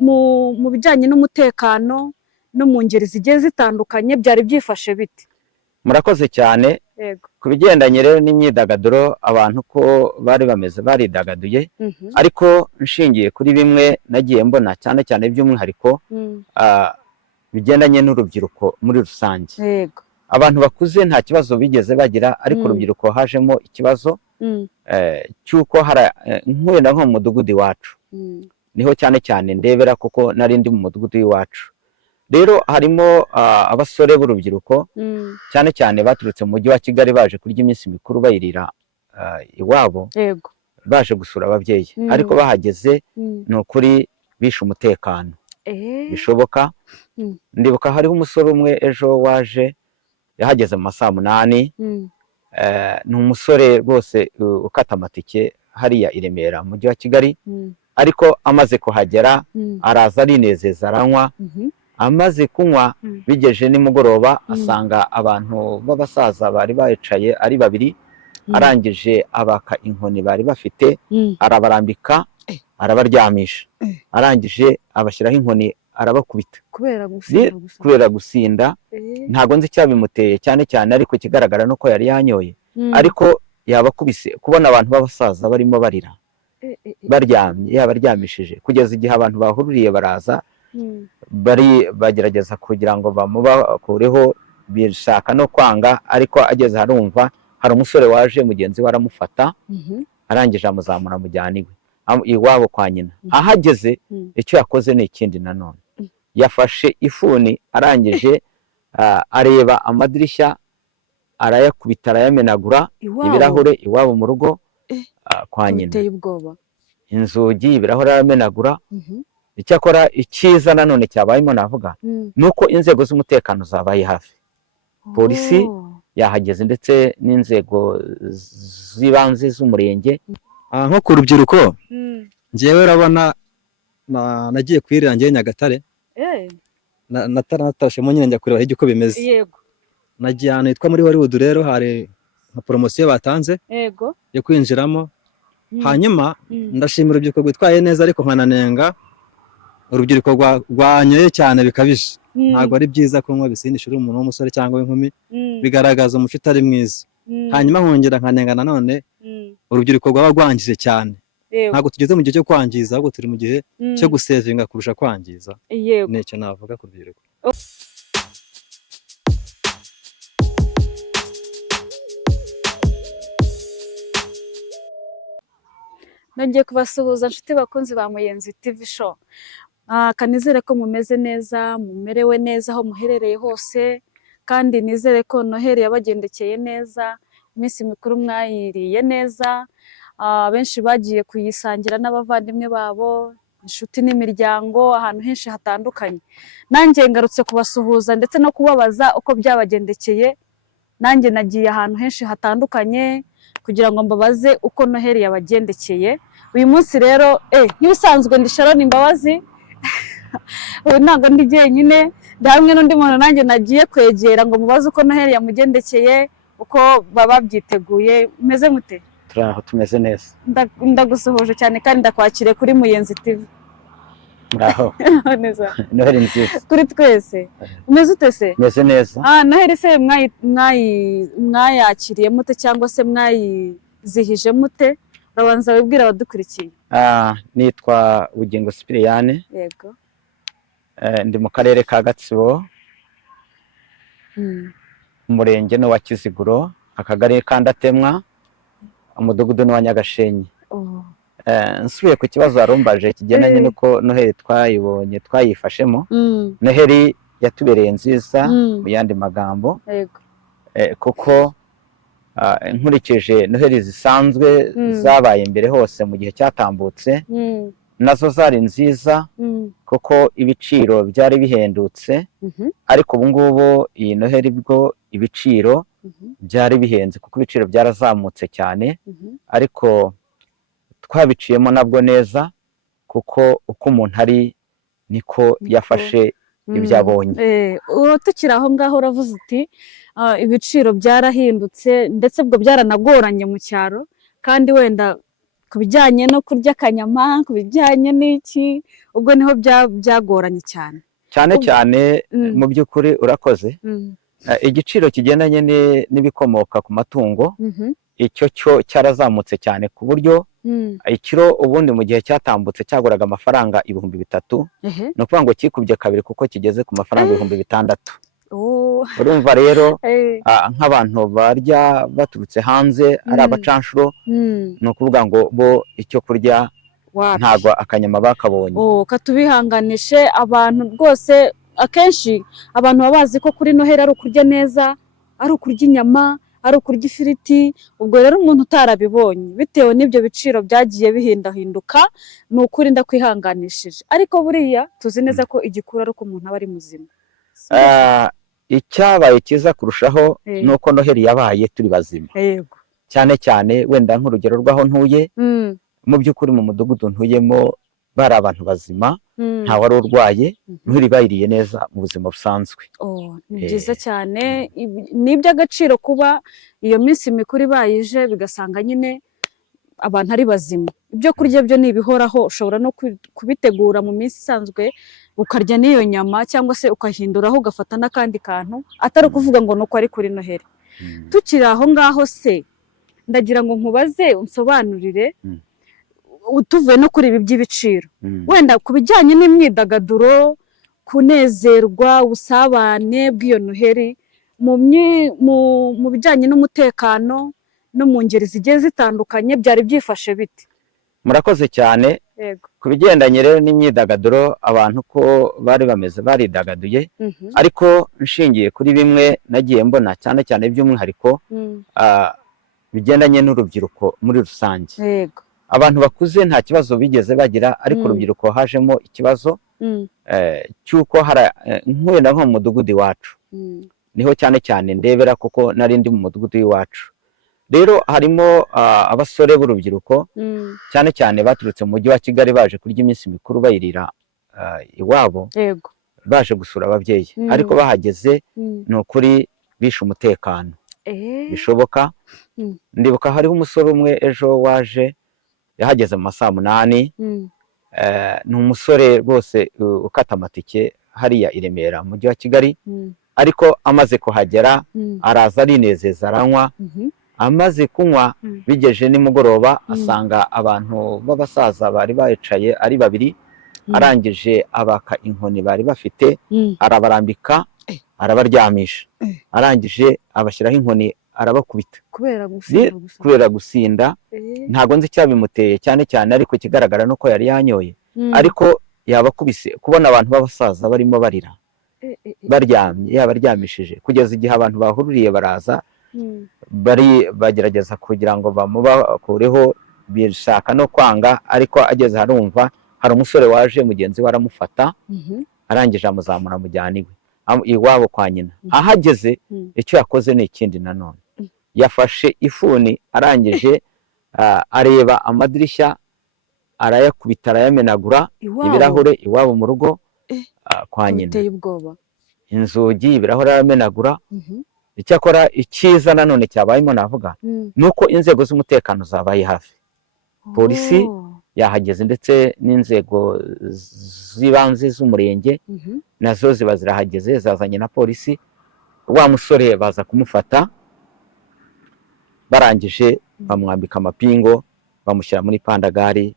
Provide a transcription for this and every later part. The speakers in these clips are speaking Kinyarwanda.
mu bijyanye n'umutekano no mu ngeri zigiye zitandukanye byari byifashe bite? Murakoze cyane. Yego. Ku bigendanye rero n'imyidagaduro abantu ko bari bameze baridagaduye, ariko nshingiye kuri bimwe nagiye mbona cyane cyane by'umwihariko bigendanye n'urubyiruko muri rusange. Yego. Abantu bakuze nta kibazo bigeze bagira, ariko urubyiruko hajemo ikibazo cy'uko nkuye nko mu mudugudu iwacu niho cyane cyane ndebera, kuko nari ndi mu mudugudu w'iwacu. Rero harimo abasore b'urubyiruko cyane cyane baturutse mu mujyi wa Kigali baje kurya iminsi mikuru bayirira iwabo, yego, baje gusura ababyeyi, ariko bahageze ni ukuri bishe umutekano bishoboka. Ndibuka hariho umusore umwe ejo waje yahageze mu masaa 8, ni umusore rwose ukata amatike hariya i Remera mu mujyi wa Kigali, ariko amaze kuhagera araza arinezeza aranywa. Amaze kunywa bigeje nimugoroba asanga abantu b'abasaza bari bayicaye ari babiri, arangije abaka inkoni bari bafite arabarambika arabaryamisha, arangije abashyiraho inkoni arabakubita kubera gusinda. Ntago nzi cyabimuteye cyane cyane, ariko kigaragara nuko yari yanyoye, ariko yabakubise kubona abantu b'abasaza barimo barira baryamye, yabaryamishije kugeza igihe abantu bahururiye baraza bagerageza kugira ngo bamubakureho, bishaka no kwanga, ariko ageze harumva hari umusore waje mugenzi we aramufata, arangije amuzamura amujyana iwabo kwa nyina. Ahageze icyo yakoze ni ikindi nanone, yafashe ifuni arangije areba amadirishya arayakubita arayamenagura, ibirahure iwabo mu rugo kwa nyina, inzugi ibirahure aramenagura. Icyakora icyiza nanone cyabayemo navuga nuko inzego z'umutekano zabaye hafi, polisi yahageze ndetse n'inzego z'ibanze z'umurenge. Nko ku rubyiruko njyewe urabona nagiye kwirira njyewe Nyagatare, natarashemo nyine njya kureba hirya uko bimeze. Yego. Nagiye ahantu hitwa muri Hollywood, rero hari nka poromosiyo batanze yo kwinjiramo. Hanyuma ndashimira urubyiruko rwitwaye neza, ariko nkananenga urubyiruko rwanyoye cyane bikabije. Ntabwo ari byiza kunywa bisindisha uri umuntu w'umusore cyangwa w'inkumi, bigaragaza umuco utari mwiza. Hanyuma nkongera nkanenga nanone urubyiruko rwaba rwangije cyane. Ntabwo tugeze mu gihe cyo kwangiza, ahubwo turi mu gihe cyo gusevinga kurusha kwangiza. Nicyo navuga ku rubyiruko. Nongeye kubasuhuza nshuti bakunzi ba Muyenzi TV show. Kanizere ko mumeze neza, mumerewe neza aho muherereye hose, kandi nizere ko Noheli yabagendekeye neza, iminsi mikuru mwayiriye neza. Benshi bagiye kuyisangira n'abavandimwe babo, inshuti n'imiryango, ahantu henshi hatandukanye. Nanjye ngarutse kubasuhuza ndetse no kubabaza uko byabagendekeye. Nanjye nagiye ahantu henshi hatandukanye kugira ngo mbabaze uko Noheli yabagendekeye. Uyu munsi rero nk'ibisanzwe ndi Sharon Imbabazi, ubu ntabwo ndi jyenyine, ndi hamwe n'undi muntu nanjye nagiye kwegera ngo mubaze uko Noheli yamugendekeye, uko baba byiteguye. Meze mute? Turaho tumeze neza. Ndagusuhuje cyane kandi ndakwakiriye kuri Muyenzi TV. Muraho. Neza. Noheli nziza Kuri twese. Umeze ute se? Meze neza. Noheli se mwayakiriye mute cyangwa se mwayizihije mute? Urabanza wibwira abadukurikiye. Nitwa Bugingo Sipiriyane. Yego. Ndi mu karere ka Gatsibo, umurenge no wa Kiziguro, akagari ka Ndatemwa, umudugudu no wa Nyagashenyi. Nsubiye ku kibazo warumbaje kigendanye nuko Noheli twayibonye twayifashemo. Noheli yatubereye nziza mu yandi magambo. Yego. Kuko nkurikije Noheli zisanzwe zabaye mbere hose mu gihe cyatambutse, nazo zari nziza kuko ibiciro byari bihendutse, ariko ubu ngubu iyi Noheli bwo ibiciro byari bihenze kuko ibiciro byarazamutse cyane, ariko twabiciyemo nabwo neza kuko uko umuntu ari niko yafashe ibyo abonye. Tukiri aho ngaho uravuze uti ibiciro byarahindutse ndetse ubwo byaranagoranye mu cyaro, kandi wenda ku bijyanye no kurya akanyama, ku bijyanye n'iki, ubwo niho byagoranye cyane cyane mu by'ukuri urakoze. Igiciro kigendanye n'ibikomoka ku matungo icyo cyo cyarazamutse cyane ku buryo ikiro ubundi mu gihe cyatambutse cyaguraga amafaranga 3,000, ni ukuvuga ngo kikubye kabiri kuko kigeze ku mafaranga 6,000. urumva rero nk'abantu barya baturutse hanze ari abacanshuro, ni ukuvuga ngo bo icyo kurya ntabwo akanyama bakabonye. Katubihanganishe abantu rwose. Akenshi abantu baba bazi ko kuri Noheli ari ukurya neza, ari ukurya inyama, ari ukurya ifiriti. Ubwo rero umuntu utarabibonye bitewe n'ibyo biciro byagiye bihindahinduka, ni ukuri ndakwihanganishije, ariko buriya tuzi neza ko igikura ari uko umuntu aba ari muzima. Icyabaye cyiza kurushaho ni uko Noheli yabaye turi bazima, cyane cyane wenda nk'urugero rw'aho ntuye. Mu by'ukuri mu mudugudu ntuyemo bari abantu bazima, nta wari urwaye, Noheli bayiriye neza mu buzima busanzwe. Ni byiza cyane, ni iby'agaciro kuba iyo minsi mikuru ibayije bigasanga nyine abantu ari bazima. Ibyo kurya byo ni ibihoraho, ushobora no kubitegura mu minsi isanzwe ukarya n'iyo nyama, cyangwa se ukahinduraho ugafata n'akandi kantu, atari ukuvuga ngo nuko ari kuri Noheli. Tukiri aho ngaho se, ndagira ngo nkubaze unsobanurire, tuvuye no kuri ibi by'ibiciro, wenda ku bijyanye n'imyidagaduro, kunezerwa, ubusabane bw'iyo Noheli, mu bijyanye n'umutekano no mu ngeri zigiye zitandukanye, byari byifashe bite? Murakoze cyane. Ku bigendanye rero n'imyidagaduro, abantu ko bari bameze baridagaduye, ariko nshingiye kuri bimwe nagiye mbona cyane cyane by'umwihariko bigendanye n'urubyiruko muri rusange. Abantu bakuze nta kibazo bigeze bagira, ariko urubyiruko hajemo ikibazo cy'uko nkuwenda nko mu mudugudu iwacu niho cyane cyane ndebera, kuko nari ndi mu mudugudu w'iwacu. Rero harimo abasore b'urubyiruko cyane cyane baturutse mu mujyi wa Kigali baje kurya iminsi mikuru bayirira iwabo, baje gusura ababyeyi, ariko bahageze ni ukuri bishe umutekano bishoboka. Ndibuka hariho umusore umwe ejo waje, yahageze mu masaa 8. Ni umusore rwose ukata amatike hariya i Remera mu mujyi wa Kigali, ariko amaze kuhagera araza arinezeza, aranywa. Amaze kunywa bigeje nimugoroba, asanga abantu b'abasaza bari bayicaye ari babiri, arangije abaka inkoni bari bafite, arabarambika, arabaryamisha, arangije abashyiraho inkoni, arabakubita kubera gusinda. Ntago nzi icyabimuteye cyane cyane, ariko kigaragara nuko yari yanyoye. Ariko yabakubise, kubona abantu b'abasaza barimo barira baryamye, yabaryamishije, kugeza igihe abantu bahururiye baraza, bagerageza kugira ngo bamubakureho, bishaka no kwanga, ariko ageze harumva hari umusore waje, mugenzi we aramufata, arangije amuzamura amujyana iwabo kwa nyina. Ahageze icyo yakoze ni ikindi nanone, yafashe ifuni, arangije areba amadirishya, arayakubita, arayamenagura, ibirahure iwabo mu rugo kwa nyina, inzugi, ibirahure aramenagura. Icyakora icyiza nanone cyabayemo navuga nuko inzego z'umutekano zabaye hafi. Polisi yahageze ndetse n'inzego z'ibanze z'umurenge nazo ziba zirahageze, zazanye na polisi. Wa musore baza kumufata, barangije bamwambika amapingo, bamushyira muri pandagari,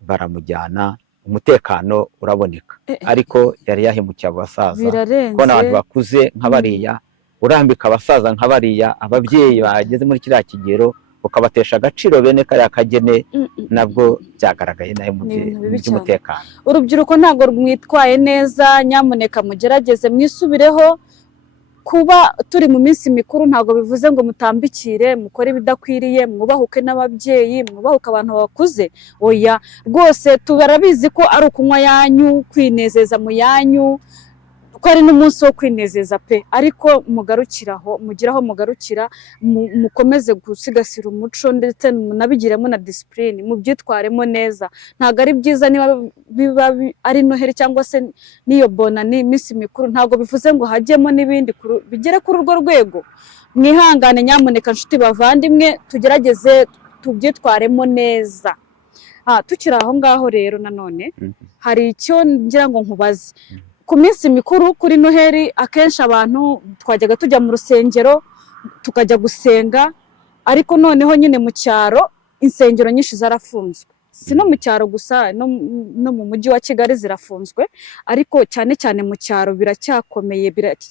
baramujyana. Umutekano uraboneka, ariko yari yahemukiye abasaza, ko n'abantu bakuze nk'abariya, urambika abasaza nk'abariya, ababyeyi bageze muri kiriya kigero, ukabatesha agaciro bene kariya kagene, nabwo byagaragaye nayo mu by'umutekano. Urubyiruko ntabwo mwitwaye neza, nyamuneka mugerageze mwisubireho. Kuba turi mu minsi mikuru ntabwo bivuze ngo mutambikire, mukore ibidakwiriye, mwubahuke n'ababyeyi, mwubahuke abantu bakuze. Oya rwose, tubarabizi ko ari ukunywa yanyu, kwinezeza mu yanyu, ko ari n'umunsi wo kwinezeza pe, ariko mugarukiraho, mugiraho mugarukira, mukomeze gusigasira umuco, ndetse munabigiremo na discipline, mubyitwaremo neza. Ntabwo ari byiza niba biba ari Noheli cyangwa se n'iyo bonani, iminsi mikuru, ntabwo bivuze ngo hajyemo n'ibindi bigere kuri urwo rwego. Mwihangane nyamuneka nshuti bavandimwe, tugerageze tubyitwaremo neza. tukiri aho ngaho rero nanone hari icyo ngira ngo nkubaze ku minsi mikuru kuri Noheli akenshi abantu twajyaga tujya mu rusengero tukajya gusenga ariko noneho nyine mu cyaro insengero nyinshi zarafunzwe si no mu cyaro gusa no mu mujyi wa Kigali zirafunzwe ariko cyane cyane mu cyaro biracyakomeye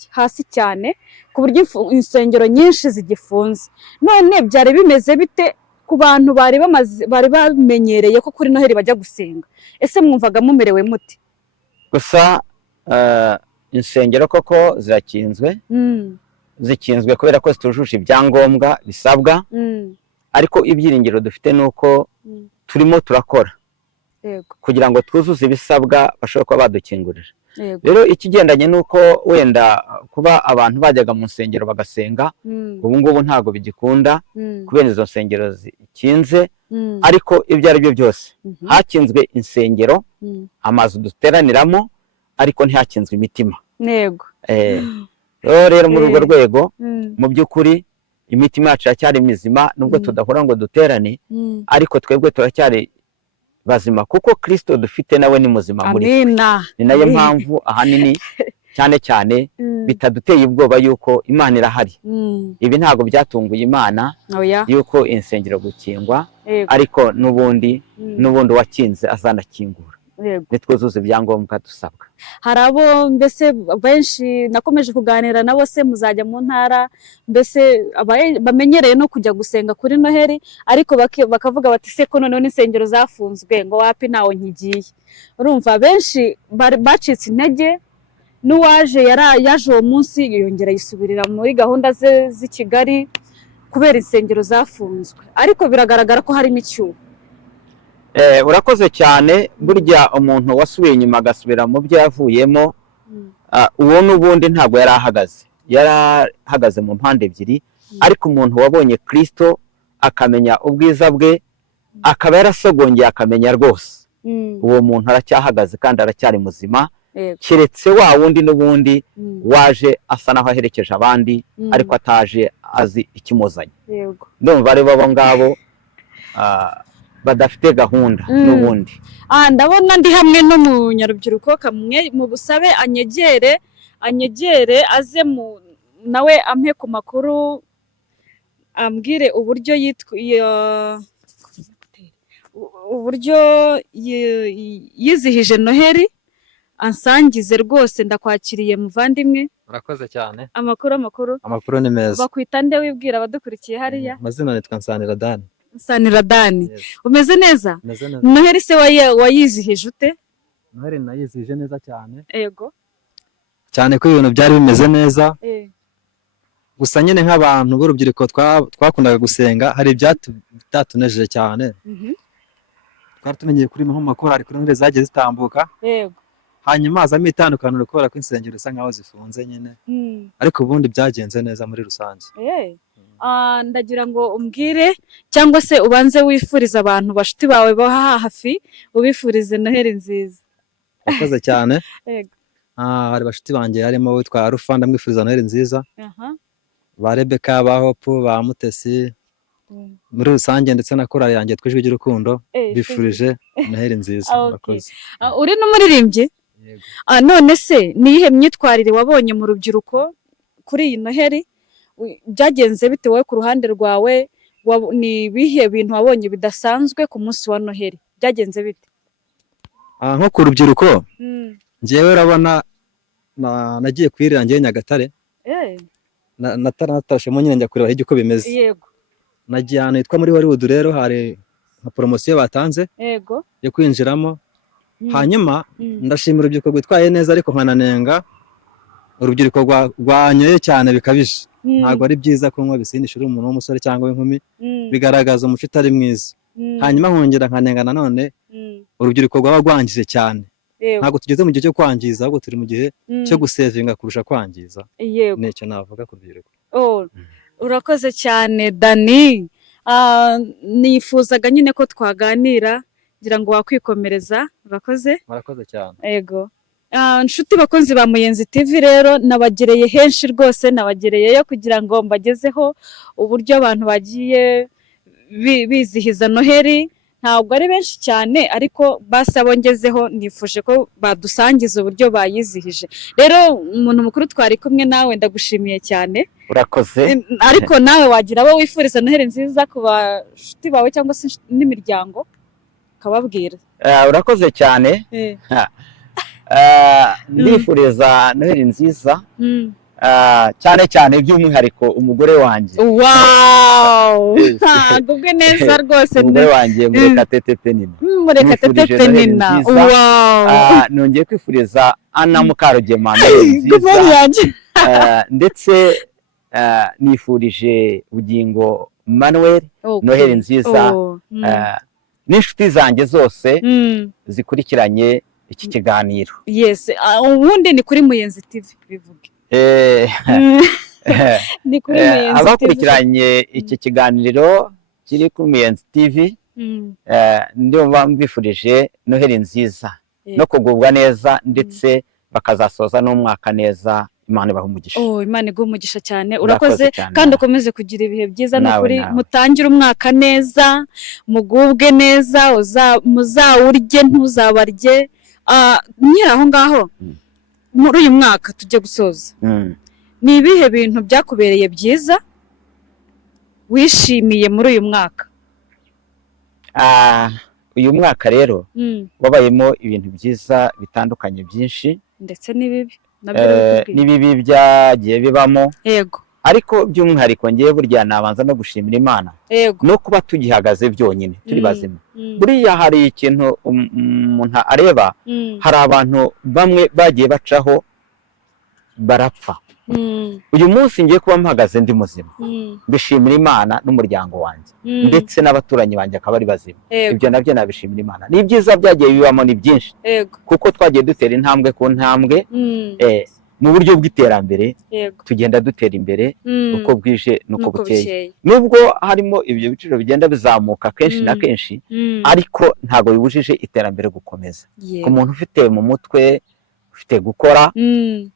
hasi cyane ku buryo insengero nyinshi zigifunze none byari bimeze bite ku bantu bari bamenyereye ko kuri Noheli bajya gusenga ese mwumvaga mumerewe muti gusa insengero koko zikinzwe kubera ko zitujuje ibyangombwa bisabwa ariko ibyiringiro dufite nuko turimo turakora kugira ngo twuzuze ibisabwa bashobora kuba badukingurira rero ikigendanye nuko wenda kuba abantu bajyaga mu nsengero bagasenga ubu ngubu ntabwo bigikunda kubera izo nsengero zikinze ariko ibyo ari byo byose hakinzwe insengero amazu duteraniramo ariko ntihakinzwe imitima rero muri urwo rwego mu by'ukuri imitima yacu iracyari mizima nubwo tudahora ngo duterane ariko twebwe turacyari bazima kuko Kristo dufite nawe ni muzima muri ni nayo mpamvu ahanini cyane cyane bitaduteye ubwoba yuko Imana irahari ibi ntabwo byatunguye Imana yuko insengero gukingwa ariko n'ubundi wakinze azanakingura nitwuzuza ibyangombwa dusabwa hari abo mbese benshi nakomeje kuganira nabo se muzajya mu ntara mbese bamenyereye no kujya gusenga kuri Noheli ariko bakavuga bati se ko noneho insengero zafunzwe ngo wapi nawo nkigiye urumva benshi bacitse intege n'uwaje yaje uwo munsi yongera yisubirira muri gahunda ze z'i Kigali kubera insengero zafunzwe ariko biragaragara ko harimo icyuho urakoze cyane burya umuntu wasubiye inyuma agasubira mu byo yavuyemo uwo n'ubundi ntabwo yari ahagaze mu mpande ebyiri ariko umuntu wabonye Kristo akamenya ubwiza bwe akaba yarasogongeye akamenya rwose uwo muntu aracyahagaze kandi aracyari muzima keretse wa wundi n'ubundi waje asa naho aherekeje abandi ariko ataje azi ikimuzanye ndumva ari bo ngabo badafite gahunda n'ubundi ndabona ndi hamwe n'umunyarubyiruko kamwe mu busabe anyegere aze nawe ampe ku makuru ambwire uburyo yizihije Noheli ansangize rwose ndakwakiriye muvandimwe urakoze cyane amakuru ni meza bakwita nde wibwira abadukurikiye hariya amazina nitwa Nsaniradani umeze neza Noheli se wayizihije ute Noheli nayizihije neza cyane yego cyane ko ibintu byari bimeze neza gusa nyine nk'abantu b'urubyiruko twakundaga gusenga hari ibyatunejeje cyane twari tumenyeye kuri makorari kuri Noheli zagiye zitambuka hanyuma hazamo itandukaniro kubera ko insengero zisa nkaho zifunze nyine ariko ubundi byagenze neza muri rusange ndagira ngo umbwire cyangwa se ubanze wifuriza abantu bashuti bawe bo hafi ubifurize Noheli nziza urakoze cyane hari bashuti banjye harimo witwa Rufa ndamwifuriza Noheli nziza ba Rebeka ba Hope ba Mutesi muri rusange ndetse na korali yanjye Ijwi ry'Urukundo bifurije Noheli nziza urakoze uri n'umuririmbyi none se niyihe myitwarire wabonye mu rubyiruko kuri iyi Noheli byagenze bite wowe ku ruhande rwawe ni ibihe bintu wabonye bidasanzwe ku munsi wa Noheli byagenze bite nko ku rubyiruko njyewe urabona nagiye kwirira njyewe Nyagatare natarashemo nyine njya kureba hirya uko bimeze yego nagiye ahantu hitwa muri Hollywood rero hari nka poromosiyo batanze yo kwinjiramo hanyuma ndashimira urubyiruko rwitwaye neza ariko nkananenga urubyiruko rwanyoye cyane bikabije ntabwo ari byiza kunywa bisindisha uri umuntu w'umusore cyangwa w'inkumi bigaragaza umuco utari mwiza hanyuma nkongera nkanenga nanone urubyiruko rwaba rwangije cyane ntabwo tugeze mu gihe cyo kwangiza ahubwo turi mu gihe cyo gusevinga kurusha kwangiza nicyo navuga ku rubyiruko urakoze cyane Dani nifuzaga nyine ko twaganira ngira ngo wakwikomereza murakoze cyane yego nshuti bakunzi ba Muyenzi TV rero nabagereye henshi rwose nabagereyeyo kugira ngo mbagezeho uburyo abantu bagiye bizihiza Noheli ntabwo ari benshi cyane ariko basi abongezeho nifuje ko badusangiza uburyo bayizihije. Rero umuntu mukuru twari kumwe nawe ndagushimiye cyane. Urakoze. Ariko nawe wagira abo wifuriza Noheli nziza ku bashuti bawe cyangwa se n'imiryango ukababwira. Urakoze cyane. Ndifuriza Noheli nziza cyane cyane by'umwihariko umugore wanjye. Wow, agubwe neza rwose. Umugore wanjye Murekatete Penina. Murekatete Penina. Wow. Nongeye kwifuriza Anna Mukarugema Noheli nziza. Ndetse nifurije Bugingo Manuel Noheli nziza. N'inshuti zanjye zose zikurikiranye iki kiganiro. Yes, ubundi ni kuri Muyenzi TV bivuge. Ni kuri Muyenzi TV. Abakurikiranye iki kiganiro kiri kuri Muyenzi TV, ndumva mbifurije Noheli nziza no kugubwa neza, ndetse bakazasoza n'umwaka neza. Imana ibahe umugisha. Imana iguhe umugisha cyane. Urakoze kandi ukomeze kugira ibihe byiza. N'ukuri mutangire umwaka neza, mugubwe neza, muzawurye ntuzabarye. Nyiri aho ngaho muri uyu mwaka tujye gusoza, ni ibihe bintu byakubereye byiza wishimiye muri uyu mwaka? Uyu mwaka rero wabayemo ibintu byiza bitandukanye byinshi, ndetse n'ibibi n'ibibi byagiye bibamo. Yego. Ariko by'umwihariko ngiye burya nabanza no gushimira Imana no kuba tugihagaze byonyine turi bazima. Buriya hari ikintu umuntu areba, hari abantu bamwe bagiye bacaho barapfa. Uyu munsi ngiye kuba mpagaze ndi muzima, bishimira Imana n'umuryango wanjye ndetse n'abaturanyi banjye akaba ari bazima. Ibyo nabyo nabishimira Imana. Ni byiza byagiye bibamo, ni byinshi, kuko twagiye dutera intambwe ku ntambwe mu buryo bw'iterambere. Tugenda dutera imbere uko bwije nuko bukeye, nubwo harimo ibyo biciro bigenda bizamuka kenshi na kenshi, ariko ntago bibujije iterambere gukomeza. Ku muntu ufite mu mutwe ufite gukora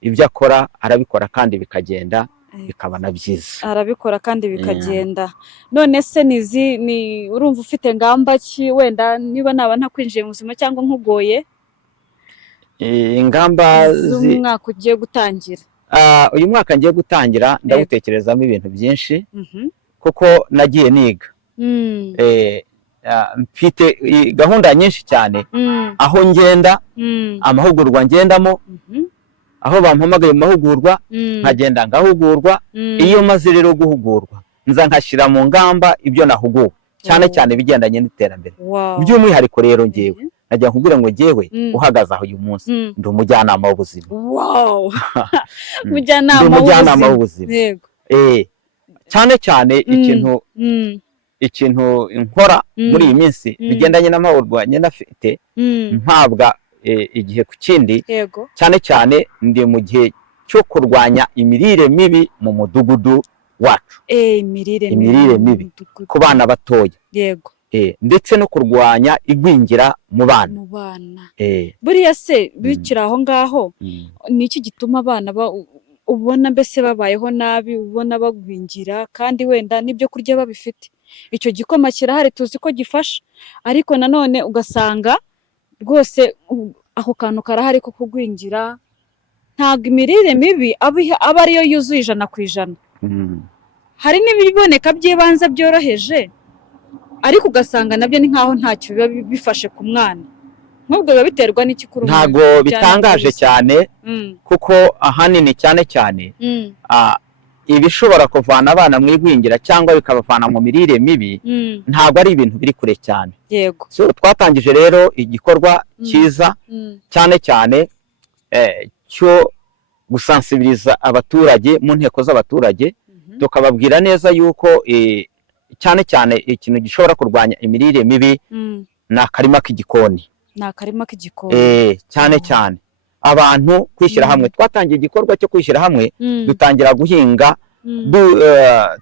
ibyo akora, arabikora kandi bikagenda bikaba na byiza. Arabikora kandi bikagenda. None se ni urumva ufite ngamba ki, wenda niba naba ntakwinjiye mu buzima cyangwa nkugoye, ingamba z'umwaka ugiye gutangira? Uyu mwaka ngiye gutangira ndawutekerezamo ibintu byinshi, kuko nagiye niga. Mfite gahunda nyinshi cyane, aho ngenda, amahugurwa ngendamo, aho bampamagaye mu mahugurwa nkagenda ngahugurwa. Iyo maze rero guhugurwa nza nkashyira mu ngamba ibyo nahuguwe, cyane cyane bigendanye n'iterambere. By'umwihariko rero ngewe najya nkubwira ngo ngewe uhagaze aho uyu munsi ndi umujyanama w'ubuzima. Umujyanama w'ubuzima. Cyane cyane ikintu nkora muri iyi minsi bigendanye n'amahugurwa nyine afite, mpabwa igihe ku kindi. Cyane cyane ndi mu gihe cyo kurwanya imirire mibi mu mudugudu wacu. Imirire mibi ku bana batoya. Ndetse no kurwanya igwingira mu bana. Buriya se bikira aho ngaho, ni iki gituma abana ubona mbese babayeho nabi, ubona bagwingira kandi wenda n'ibyo kurya babifite? Icyo gikoma kirahari, tuzi ko gifasha, ariko nanone ugasanga rwose ako kantu karahari ko kugwingira. Ntabwo imirire mibi aba ariyo yuzuye 100%. Hari n'ibiboneka by'ibanze byoroheje, ariko ugasanga nabyo ni nkaho ntacyo biba bifashe ku mwana. Nubwo biba biterwa n'iki kuri umwana. Ntago bitangaje cyane, kuko ahanini cyane ibishobora kuvana abana mu igwingira cyangwa bikabavana mu mirire mibi, ntago ari ibintu biri kure cyane. So twatangije rero igikorwa cyiza cyane cyo gusansibiriza abaturage mu nteko z'abaturage, tukababwira neza yuko cyane ikintu gishobora kurwanya imirire mibi ni akarima k'igikoni. Cyane abantu kwishyira hamwe. Twatangiye igikorwa cyo kwishyira hamwe, dutangira guhinga,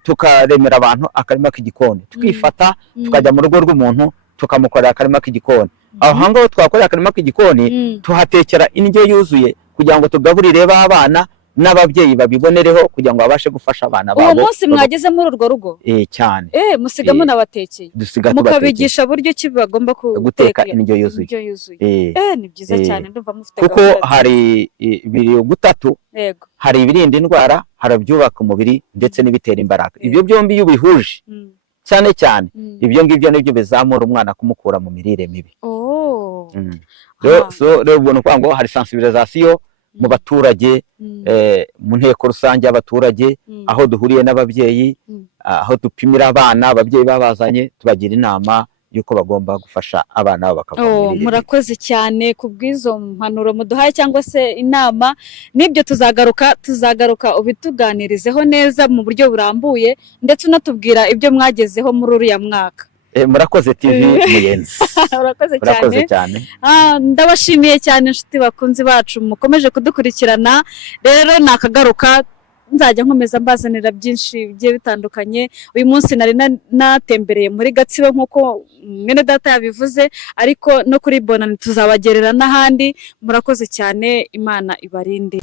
tukaremera abantu akarima k'igikoni, tukifata tukajya mu rugo rw'umuntu tukamukorera akarima k'igikoni. Aho ngaho twakorera akarima k'igikoni tuhatekera indyo yuzuye kugira ngo tugaburire abana n'ababyeyi babibonereho kugira ngo babashe gufasha abana babo. Uwo munsi mwageze muri urwo rugo cyane musiga munabatekeye mukabigisha buryo ki bagomba guteka indyo yuzuye. Ni byiza cyane ndumva mufite kuko hari ibiri gutatu, hari ibirinda indwara, hari ibyubaka umubiri ndetse n'ibitera imbaraga. Ibyo byombi iyo ubihuje cyane cyane ibyo ngibyo nibyo bizamura umwana kumukura mu mirire mibi. Rero ubwo ni ukuvuga ngo hari sensibilisation mu baturage, mu nteko rusange y'abaturage, aho duhuriye n'ababyeyi, aho dupimira abana, ababyeyi babazanye tubagira inama yuko bagomba gufasha abana babo bakava mu mirire. Murakoze cyane ku bw'izo mpanuro muduhaye cyangwa se inama, n'ibyo tuzagaruka ubituganirizeho neza mu buryo burambuye, ndetse unatubwira ibyo mwagezeho muri uriya mwaka. Murakoze TV Muyenzi. Murakoze cyane. Ndabashimiye cyane inshuti bakunzi bacu mukomeje kudukurikirana. Rero nakagaruka nzajya nkomeza mbazanira byinshi bigiye bitandukanye. Uyu munsi nari natembereye muri Gatsibo nk'uko mwene data yabivuze, ariko no kuri Bonane tuzabagerera n'ahandi. Murakoze cyane, Imana ibarinde.